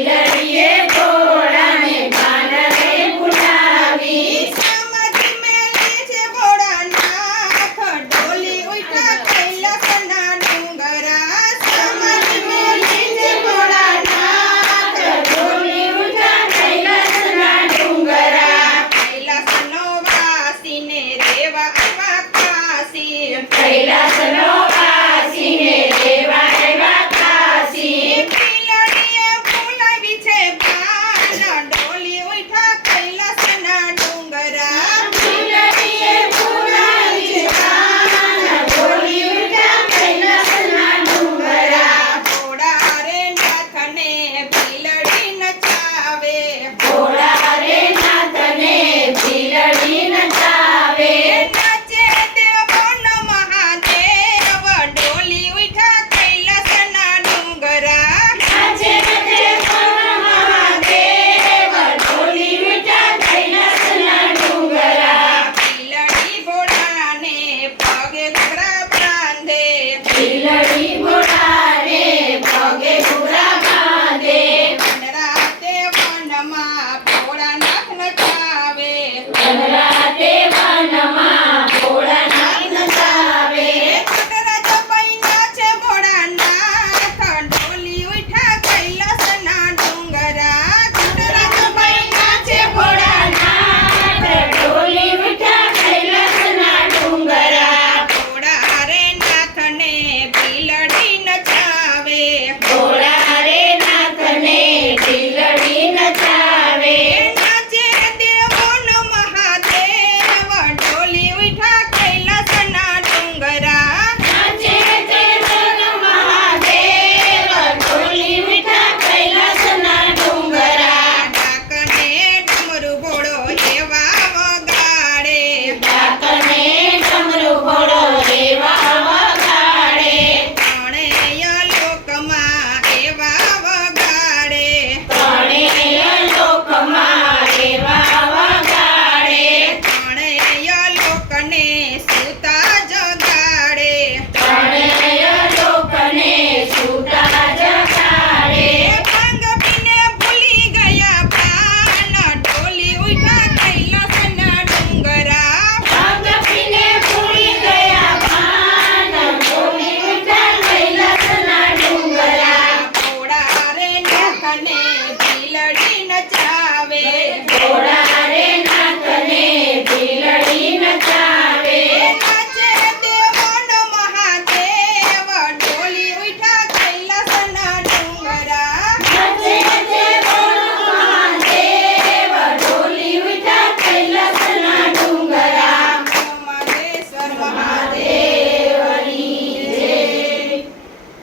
எல்லடியே રાતે coming. Go